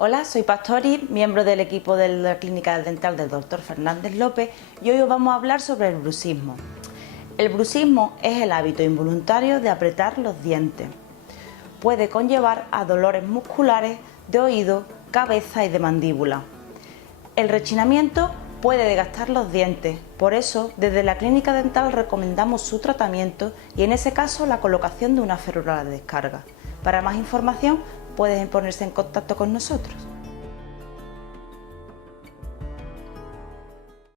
Hola, soy Pastori, miembro del equipo de la clínica dental del Dr. Fernández López, y hoy os vamos a hablar sobre el bruxismo. El bruxismo es el hábito involuntario de apretar los dientes. Puede conllevar a dolores musculares de oído, cabeza y de mandíbula. El rechinamiento puede desgastar los dientes, por eso desde la clínica dental recomendamos su tratamiento y en ese caso la colocación de una férula de descarga. Para más información pueden ponerse en contacto con nosotros.